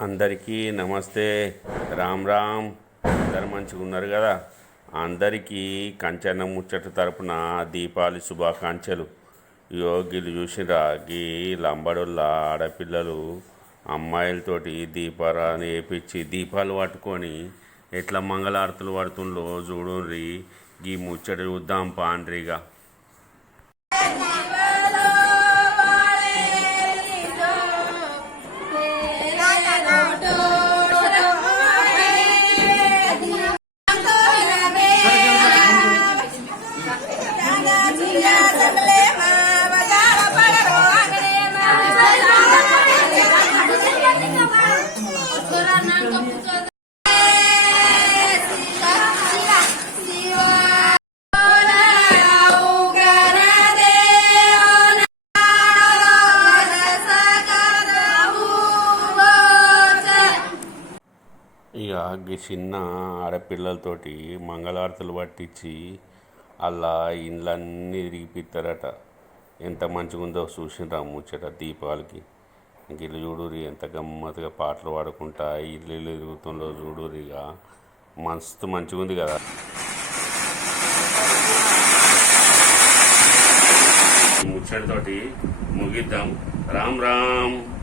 అందరికీ నమస్తే. రామ్ రామ్. అందరు మంచిగా ఉన్నారు కదా? అందరికీ కంచన ముచ్చట తరపున దీపావళి శుభాకాంక్షలు. యోగిలు చూసిరా గీ లంబడోళ్ళ ఆడపిల్లలు అమ్మాయిలతోటి దీపారాన్ని వేపించి దీపాలు పట్టుకొని ఎట్లా మంగళారతులు పడుతుండో చూడుర్రి. గీ ముచ్చట చూద్దాం పాండ్రిగా. ఇక ఈ చిన్న ఆడపిల్లలతోటి మంగళారతులు పట్టించి అలా ఇండ్లన్నీ తిరిగిపిస్తారట ఎంత మంచిగా ఉందో చూసిండ్రా ముచ్చట దీపావళికి. గిల్లు ఇల్లు చూడురి ఎంత గమ్మత్తుగా పాటలు పాడుకుంటా ఇల్లు ఇల్లు తిరుగుతుందో చూడురిగా మస్తు మంచిగా ఉంది కదా. ముచ్చటితోటి ముగిద్దాం. రామ్ రామ్.